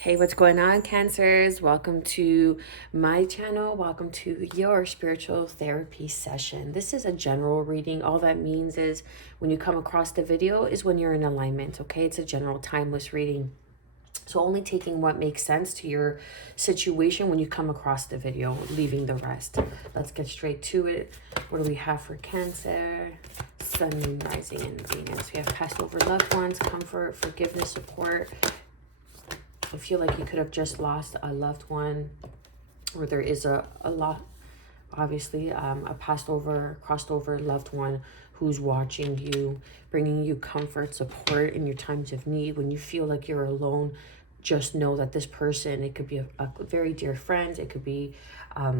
Hey, what's going on, Cancers? Welcome to my channel. Welcome to your spiritual therapy session. This is a general reading. All that means is when you come across the video is when you're in alignment, okay? It's a general timeless reading. So only taking what makes sense to your situation when you come across the video, leaving the rest. Let's get straight to it. What do we have for Cancer? Sun, Moon, Rising, and Venus. We have past over loved ones, comfort, forgiveness, support. I feel like you could have just lost a loved one, or there is a lot, obviously, a crossed over loved one who's watching you, bringing you comfort, support in your times of need. When you feel like you're alone, just know that this person, it could be a very dear friend, it could be a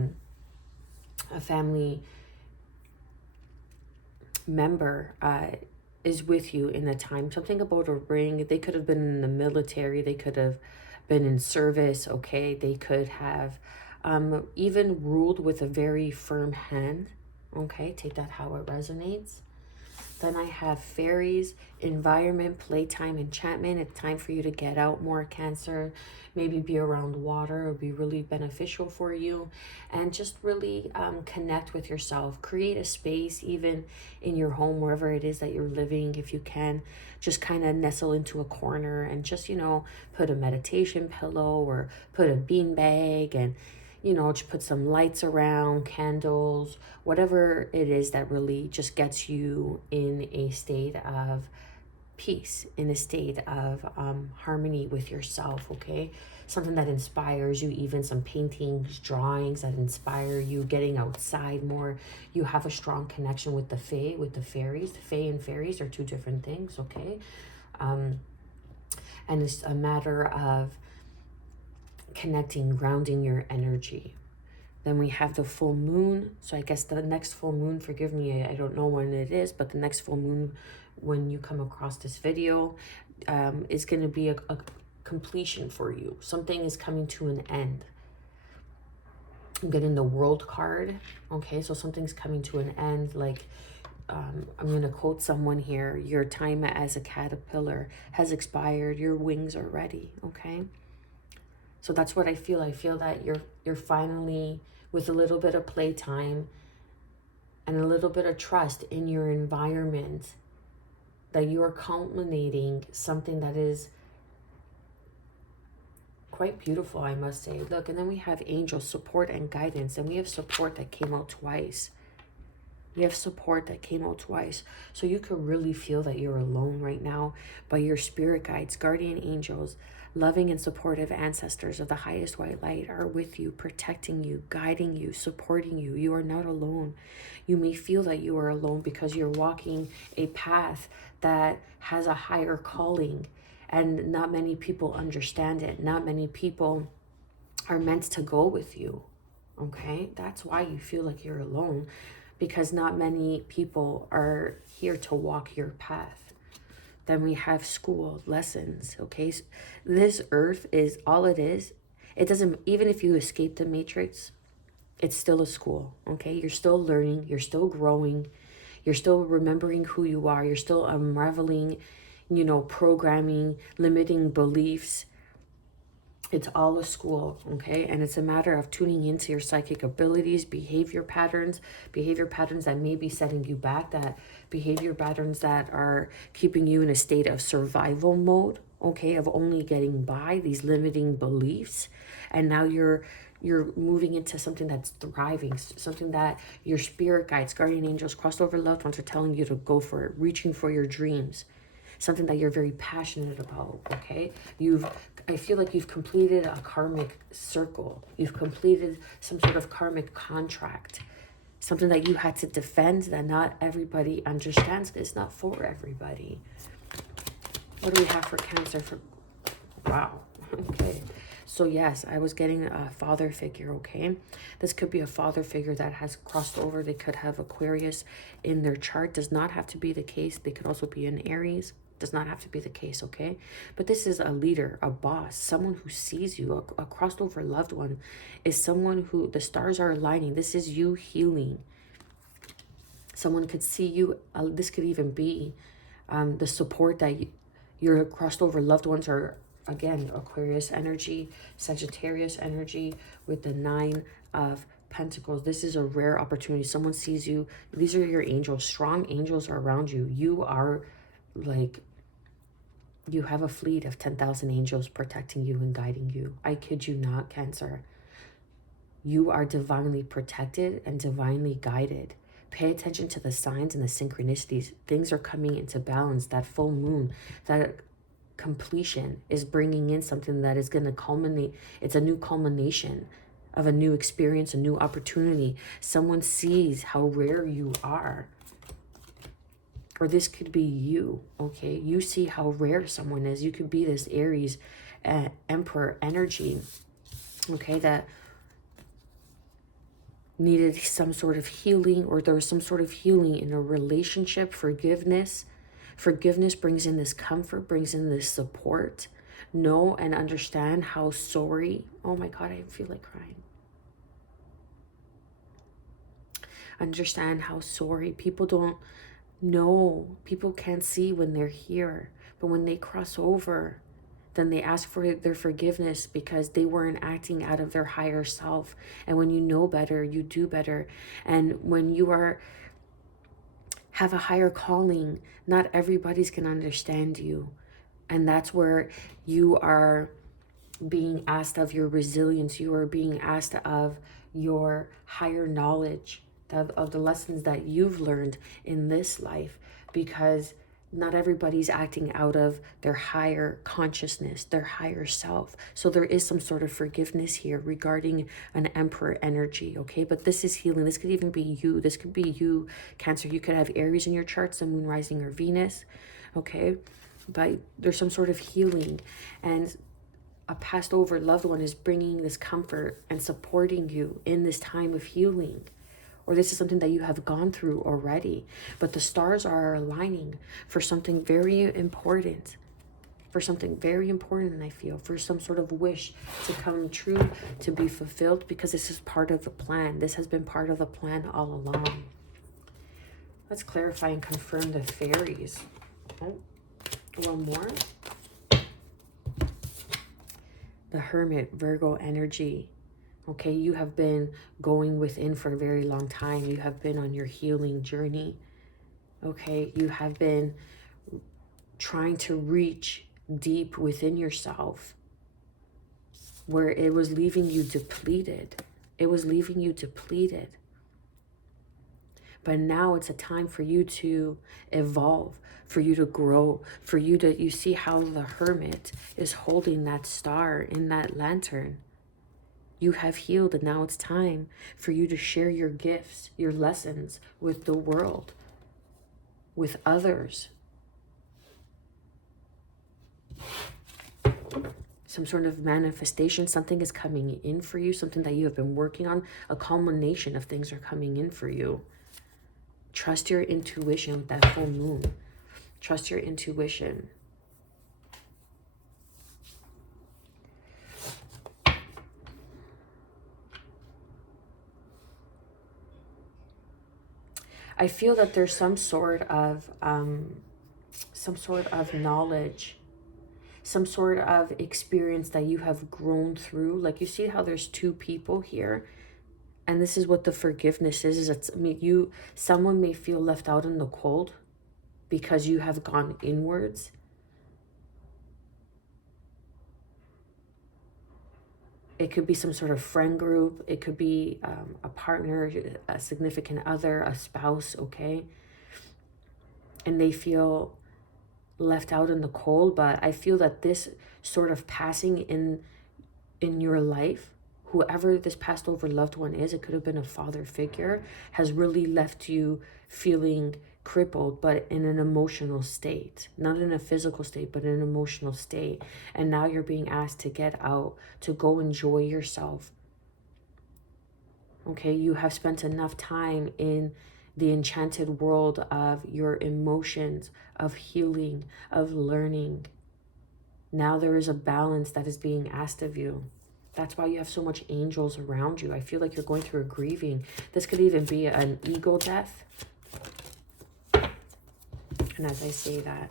family member, is with you in the time. Something about a ring. They could have been in the military. They could have been in service. Okay. They could have even ruled with a very firm hand. Okay. Take that how it resonates. Then I have fairies, environment, playtime, enchantment. It's time for you to get out more, Cancer. Maybe be around water. It would be really beneficial for you. And just really connect with yourself. Create a space even in your home, wherever it is that you're living, if you can. Just kind of nestle into a corner and just, put a meditation pillow or put a bean bag and just put some lights around, candles, whatever it is that really just gets you in a state of peace, in a state of harmony with yourself, okay? Something that inspires you, even some paintings, drawings that inspire you, getting outside more. You have a strong connection with the fae, with the fairies. The fae and fairies are two different things, okay? And it's a matter of connecting, grounding your energy. Then we have the full moon. So I guess the next full moon, forgive me, I don't know when it is, but the next full moon, when you come across this video, is going to be a completion for you. Something is coming to an end. I'm getting the World card. Okay, so something's coming to an end. Like, I'm going to quote someone here. Your time as a caterpillar has expired. Your wings are ready. Okay. So that's what I feel. I feel that you're finally, with a little bit of playtime and a little bit of trust in your environment, that you are culminating something that is quite beautiful, I must say. Look, and then we have angel support and guidance, and we have support that came out twice. We have support that came out twice. So you could really feel that you're alone right now, but your spirit guides, guardian angels, loving and supportive ancestors of the highest white light are with you, protecting you, guiding you, supporting you. You are not alone. You may feel that you are alone because you're walking a path that has a higher calling, and not many people understand it. Not many people are meant to go with you. Okay? That's why you feel like you're alone, because not many people are here to walk your path. Then we have school, lessons, okay? This earth is all it is. It doesn't, even if you escape the matrix, it's still a school, okay? You're still learning, you're still growing, you're still remembering who you are, you're still unraveling, programming, limiting beliefs. It's all a school, okay? And it's a matter of tuning into your psychic abilities, behavior patterns that may be setting you back, that behavior patterns that are keeping you in a state of survival mode, okay, of only getting by, these limiting beliefs. And now you're moving into something that's thriving, something that your spirit guides, guardian angels, crossed over loved ones are telling you to go for it, reaching for your dreams. Something that you're very passionate about, okay? I feel like you've completed a karmic circle. You've completed some sort of karmic contract. Something that you had to defend that not everybody understands. It's not for everybody. What do we have for Cancer? Wow. Okay. So yes, I was getting a father figure, okay? This could be a father figure that has crossed over. They could have Aquarius in their chart. Does not have to be the case. They could also be an Aries. Does not have to be the case, okay? But this is a leader, a boss, someone who sees you. A crossed over loved one is someone who the stars are aligning. This is you healing. Someone could see you. This could even be the support that your crossed over loved ones are again, Aquarius energy, Sagittarius energy with the 9 of Pentacles. This is a rare opportunity. Someone sees you. These are your angels. Strong angels are around you. You are like, you have a fleet of 10,000 angels protecting you and guiding you. I kid you not, Cancer. You are divinely protected and divinely guided. Pay attention to the signs and the synchronicities. Things are coming into balance. That full moon, that completion is bringing in something that is going to culminate. It's a new culmination of a new experience, a new opportunity. Someone sees how rare you are. Or this could be you, okay? You see how rare someone is. You could be this Aries Emperor energy, okay, that needed some sort of healing, or there was some sort of healing in a relationship, forgiveness. Forgiveness brings in this comfort, brings in this support. Know and understand how sorry. Oh my God, I feel like crying. Understand how sorry. People don't know. People can't see when they're here. But when they cross over, then they ask for their forgiveness because they weren't acting out of their higher self. And when you know better, you do better. And when you have a higher calling, not everybody's gonna understand you. And that's where you are being asked of your resilience. You are being asked of your higher knowledge, of the lessons that you've learned in this life, because not everybody's acting out of their higher consciousness, their higher self. So there is some sort of forgiveness here regarding an Emperor energy, okay? But this is healing. This could even be you. This could be you, Cancer. You could have Aries in your charts, the moon, rising, or Venus, okay? But there's some sort of healing, and a passed over loved one is bringing this comfort and supporting you in this time of healing. Or this is something that you have gone through already. But the stars are aligning for something very important. For something very important, I feel. For some sort of wish to come true, to be fulfilled. Because this is part of the plan. This has been part of the plan all along. Let's clarify and confirm the fairies. Oh, one more. The Hermit, Virgo energy. Okay, you have been going within for a very long time. You have been on your healing journey. Okay, you have been trying to reach deep within yourself, where it was leaving you depleted. It was leaving you depleted. But now it's a time for you to evolve, for you to grow, for you to, you see how the Hermit is holding that star in that lantern. You have healed, and now it's time for you to share your gifts, your lessons with the world, with others. Some sort of manifestation, something is coming in for you, something that you have been working on, a culmination of things are coming in for you. Trust your intuition with that full moon. Trust your intuition. I feel that there's some sort of knowledge, some sort of experience that you have grown through. Like, you see how there's two people here, and this is what the forgiveness is it's, I mean, someone may feel left out in the cold because you have gone inwards. It could be some sort of friend group. It could be a partner, a significant other, a spouse, okay? And they feel left out in the cold. But I feel that this sort of passing in your life, whoever this passed over loved one is, it could have been a father figure, has really left you feeling crippled, but in an emotional state, not in a physical state, but in an emotional state. And now you're being asked to get out, to go enjoy yourself. Okay, you have spent enough time in the enchanted world of your emotions, of healing, of learning. Now there is a balance that is being asked of you. That's why you have so much angels around you. I feel like you're going through a grieving. This could even be an ego death. And as I say that,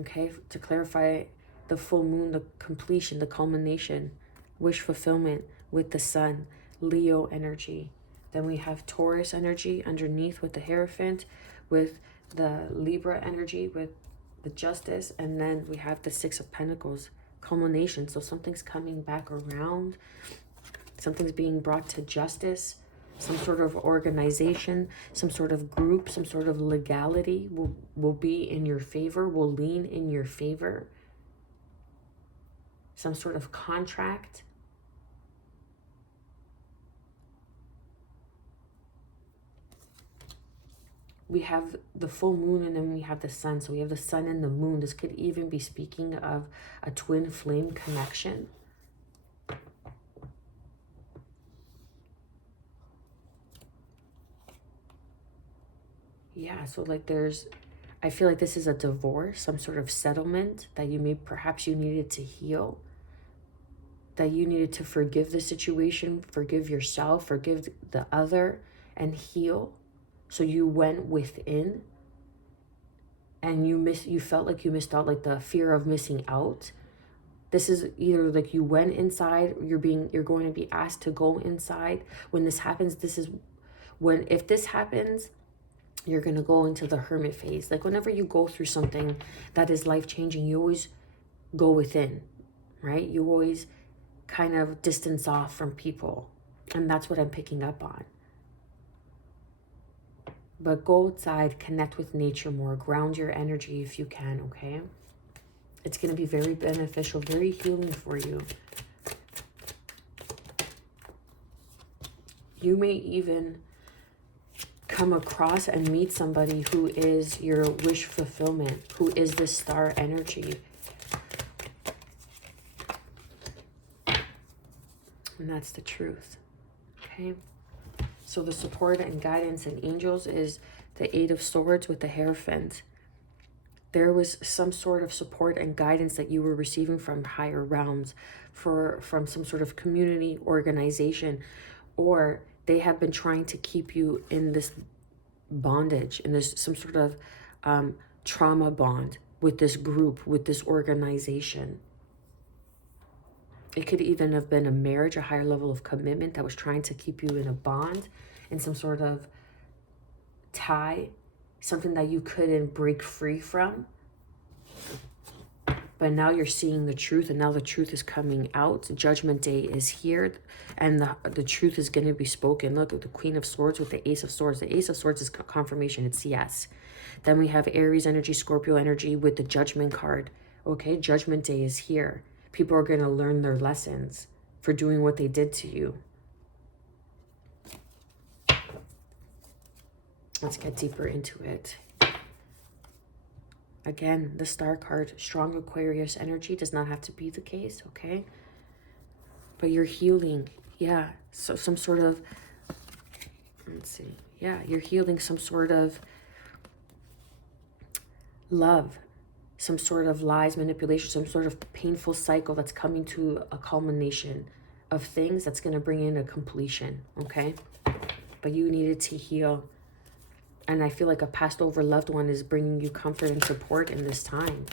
okay, to clarify the full moon, the completion, the culmination, wish fulfillment with the sun, Leo energy. Then we have Taurus energy underneath with the Hierophant, with the Libra energy, with the Justice, and then we have the Six of Pentacles, culmination. So something's coming back around, something's being brought to justice, some sort of organization, some sort of group, some sort of legality will be in your favor, will lean in your favor. Some sort of contract. We have the full moon and then we have the sun. So we have the sun and the moon. This could even be speaking of a twin flame connection. Yeah, so like I feel like this is a divorce, some sort of settlement that perhaps you needed to heal, that you needed to forgive the situation, forgive yourself, forgive the other, and heal. So you went within and you felt like you missed out, like the fear of missing out. This is either like you went inside, you're going to be asked to go inside. When this happens, if this happens, you're going to go into the hermit phase. Like whenever you go through something that is life-changing, you always go within, right? You always kind of distance off from people. And that's what I'm picking up on. But go outside, connect with nature more, ground your energy if you can, okay? It's going to be very beneficial, very healing for you. You may even come across and meet somebody who is your wish fulfillment, who is this star energy. And that's the truth, okay? So the support and guidance and angels is the Eight of Swords with the Hierophant. There was some sort of support and guidance that you were receiving from higher realms, from some sort of community, organization, or they have been trying to keep you in this bondage, in this some sort of trauma bond with this group, with this organization. It could even have been a marriage, a higher level of commitment that was trying to keep you in a bond, in some sort of tie, something that you couldn't break free from. But now you're seeing the truth, and now the truth is coming out. Judgment Day is here, and the truth is going to be spoken. Look at the Queen of Swords with the Ace of Swords. The Ace of Swords is confirmation. It's yes. Then we have Aries energy, Scorpio energy with the Judgment card. Okay, Judgment Day is here. People are going to learn their lessons for doing what they did to you. Let's get deeper into it. Again, the Star card, strong Aquarius energy does not have to be the case, okay? But you're healing. Yeah, so some sort of, let's see. Yeah, you're healing some sort of love, some sort of lies, manipulation, some sort of painful cycle that's coming to a culmination of things that's going to bring in a completion, okay? But you needed to heal. And I feel like a passed over loved one is bringing you comfort and support in this time.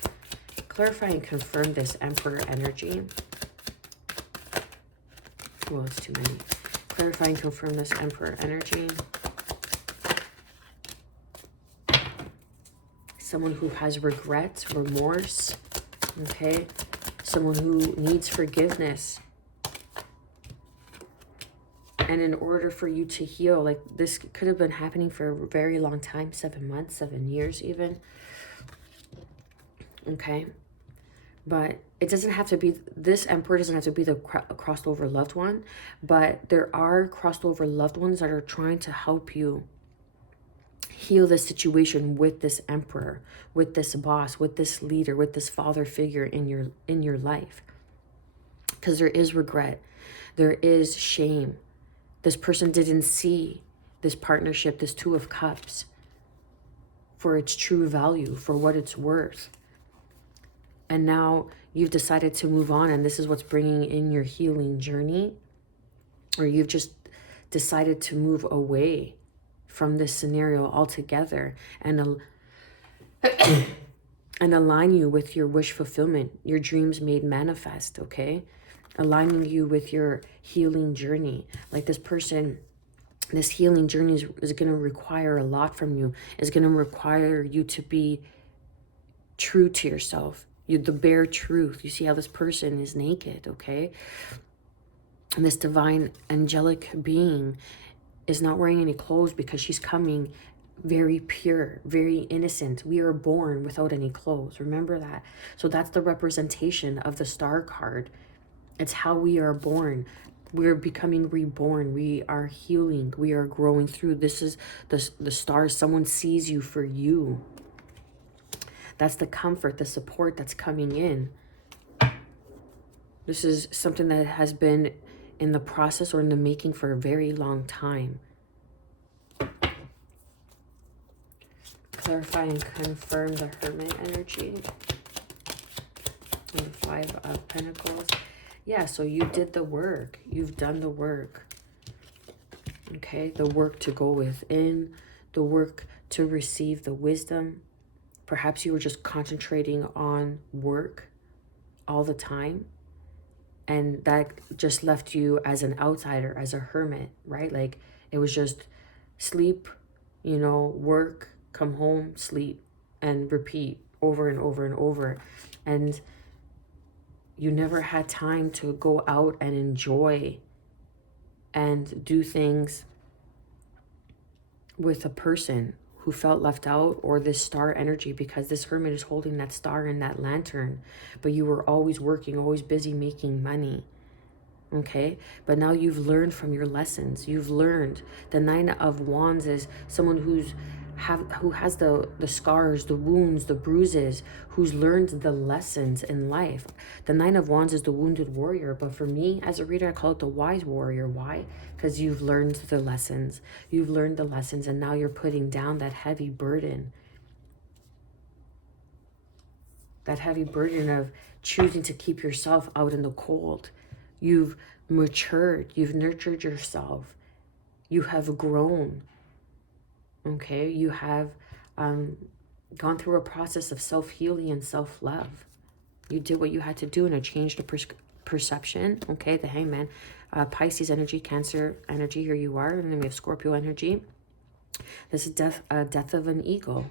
Clarify and confirm this Emperor energy. Well, it's too many. Clarify and confirm this Emperor energy. Someone who has regret, remorse, okay? Someone who needs forgiveness. And in order for you to heal, like this could have been happening for a very long time, 7 months, 7 years even. Okay. But it doesn't have to be, this Emperor doesn't have to be the crossed over loved one, but there are crossed over loved ones that are trying to help you heal this situation with this Emperor, with this boss, with this leader, with this father figure in your life. Because there is regret. There is shame. This person didn't see this partnership, this Two of Cups, for its true value, for what it's worth. And now you've decided to move on, and this is what's bringing in your healing journey. Or you've just decided to move away from this scenario altogether and and align you with your wish fulfillment, your dreams made manifest, okay? Aligning you with your healing journey. Like this person, this healing journey is going to require a lot from you. It's going to require you to be true to yourself. The bare truth. You see how this person is naked, okay? And this divine angelic being is not wearing any clothes because she's coming very pure, very innocent. We are born without any clothes. Remember that. So that's the representation of the star card. It's how we are born. We're becoming reborn. We are healing. We are growing through. This is the stars. Someone sees you for you. That's the comfort, the support that's coming in. This is something that has been in the process or in the making for a very long time. Clarify and confirm the Hermit energy. And the Five of Pentacles. Yeah, so you did the work. You've done the work. Okay, the work to go within, the work to receive the wisdom. Perhaps you were just concentrating on work all the time. And that just left you as an outsider, as a hermit, right? Like it was just sleep, you know, work, come home, sleep, and repeat over and over and over. And you never had time to go out and enjoy and do things with a person who felt left out, or this star energy, because this hermit is holding that star and that lantern. But you were always working, always busy making money. Okay, but now you've learned from your lessons. You've learned. The Nine of Wands is someone who has the scars, the wounds, the bruises, who's learned the lessons in life. The Nine of Wands is the wounded warrior, but for me as a reader, I call it the wise warrior. Why? Because you've learned the lessons. You've learned the lessons, and now you're putting down that heavy burden. That heavy burden of choosing to keep yourself out in the cold. You've matured. You've nurtured yourself. You have grown. Okay, you have gone through a process of self-healing and self-love. You did what you had to do, and it changed the perception. Okay, the Hangman, Pisces energy, Cancer energy, here you are. And then we have Scorpio energy. This is death of an eagle.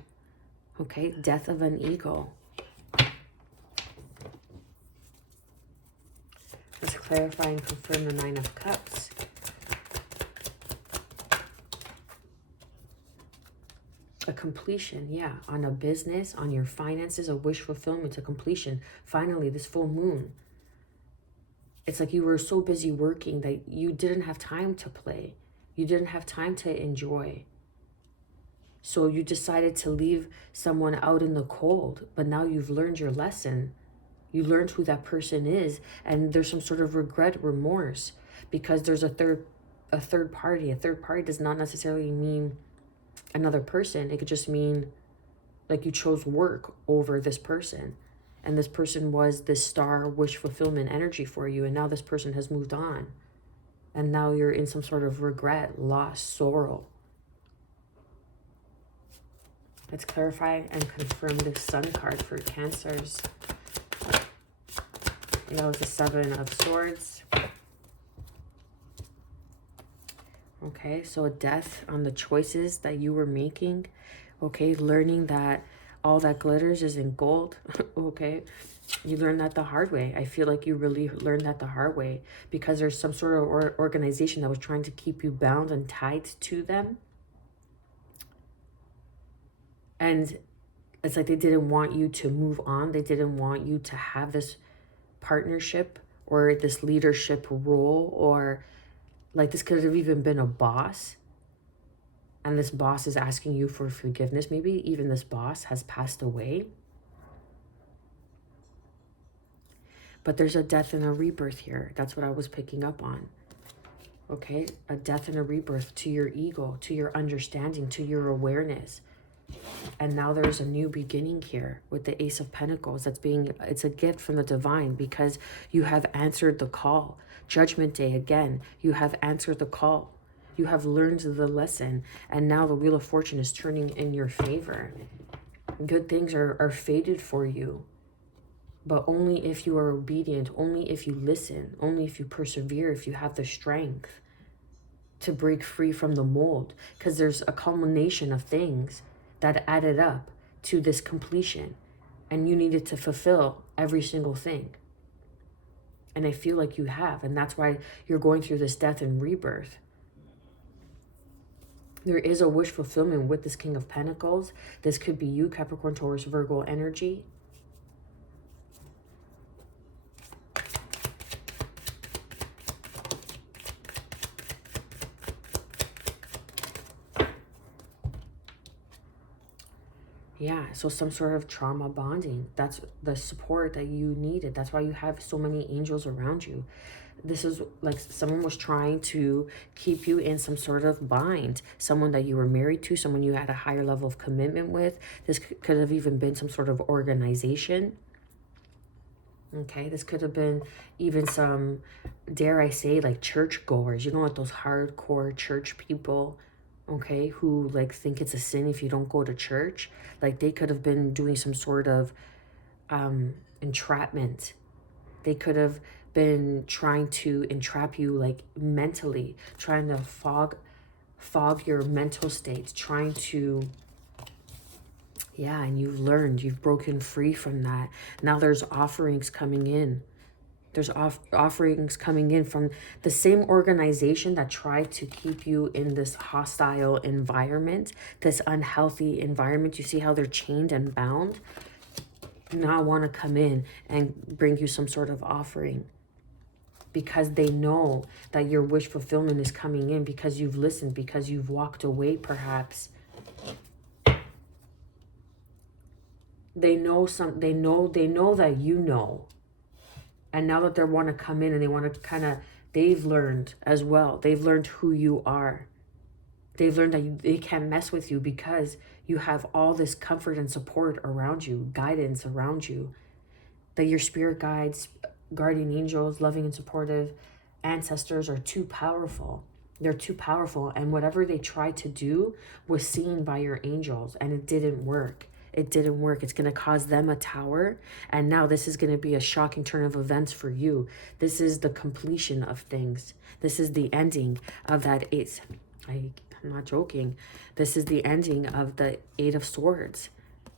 Okay, death of an eagle. Let's clarify and confirm the Nine of Cups. A completion, yeah, on a business, on your finances, a wish fulfillment, a completion. Finally, this full moon. It's like you were so busy working that you didn't have time to play. You didn't have time to enjoy. So you decided to leave someone out in the cold, but now you've learned your lesson. You learned who that person is, and there's some sort of regret, remorse, because there's a third party. A third party does not necessarily mean another person. It could just mean like you chose work over this person, and this person was this star wish fulfillment energy for you, and now this person has moved on, and now you're in some sort of regret, loss, sorrow. Let's clarify and confirm the Sun card for Cancers. That was the Seven of Swords. Okay, so a death on the choices that you were making. Okay, learning that all that glitters isn't gold. Okay, you learned that the hard way. I feel like you really learned that the hard way, because there's some sort of organization that was trying to keep you bound and tied to them. And it's like they didn't want you to move on. They didn't want you to have this partnership or this leadership role, or like this could have even been a boss, and this boss is asking you for forgiveness. Maybe even this boss has passed away, but there's a death and a rebirth here. That's what I was picking up on. Okay, a death and a rebirth to your ego, to your understanding, to your awareness. And now there's a new beginning here with the Ace of Pentacles. It's a gift from the divine, because you have answered the call. Judgment Day again, you have answered the call. You have learned the lesson, and now the Wheel of Fortune is turning in your favor. Good things are fated for you. But only if you are obedient, only if you listen, only if you persevere, if you have the strength to break free from the mold. Because there's a culmination of things that added up to this completion. And you needed to fulfill every single thing. And I feel like you have. And that's why you're going through this death and rebirth. There is a wish fulfillment with this King of Pentacles. This could be you, Capricorn, Taurus, Virgo energy. Yeah, so some sort of trauma bonding. That's the support that you needed. That's why you have so many angels around you. This is like someone was trying to keep you in some sort of bind. Someone that you were married to, someone you had a higher level of commitment with. This could have even been some sort of organization. Okay, this could have been even some, dare I say, like church goers. You know what, those hardcore church people, okay, who like think it's a sin if you don't go to church. Like they could have been doing some sort of entrapment. They could have been trying to entrap you, like mentally, trying to fog your mental states, trying to, yeah, and you've learned, you've broken free from that. Now there's offerings coming in. There's offerings coming in from the same organization that tried to keep you in this hostile environment, this unhealthy environment. You see how they're chained and bound? Now I want to come in and bring you some sort of offering, because they know that your wish fulfillment is coming in, because you've listened, because you've walked away perhaps. They know that you know. And now that they want to come in and they want to kind of, they've learned as well. They've learned who you are. They've learned that they can't mess with you because you have all this comfort and support around you, guidance around you. That your spirit guides, guardian angels, loving and supportive ancestors are too powerful. They're too powerful. And whatever they tried to do was seen by your angels, and it didn't work. It didn't work. It's going to cause them a tower. And now this is going to be a shocking turn of events for you. This is the completion of things. This is the ending of that eight. I'm not joking. This is the ending of the Eight of Swords.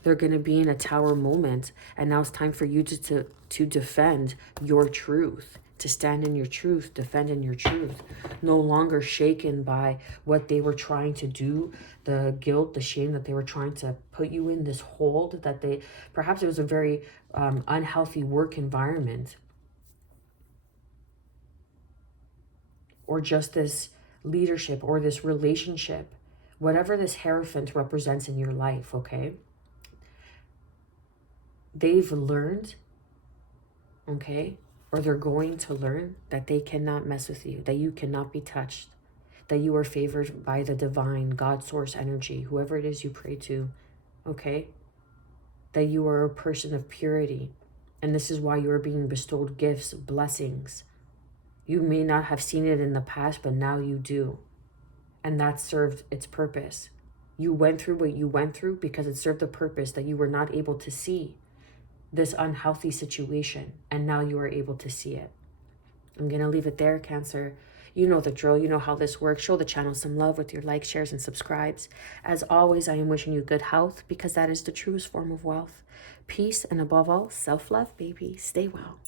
They're going to be in a tower moment. And now it's time for you to defend your truth. To stand in your truth, defend in your truth. No longer shaken by what they were trying to do, the guilt, the shame that they were trying to put you in, this hold that they, perhaps it was a very unhealthy work environment. Or just this leadership or this relationship, whatever this Hierophant represents in your life, okay? They've learned, okay? Or they're going to learn that they cannot mess with you, that you cannot be touched, that you are favored by the divine God source energy, whoever it is you pray to, okay? That you are a person of purity. And this is why you are being bestowed gifts, blessings. You may not have seen it in the past, but now you do. And that served its purpose. You went through what you went through because it served the purpose that you were not able to see this unhealthy situation, and now you are able to see it. I'm gonna leave it there, Cancer. You know the drill. You know how this works. Show the channel some love with your likes, shares, and subscribes. As always, I am wishing you good health, because that is the truest form of wealth. Peace, and above all, self-love, baby. Stay well.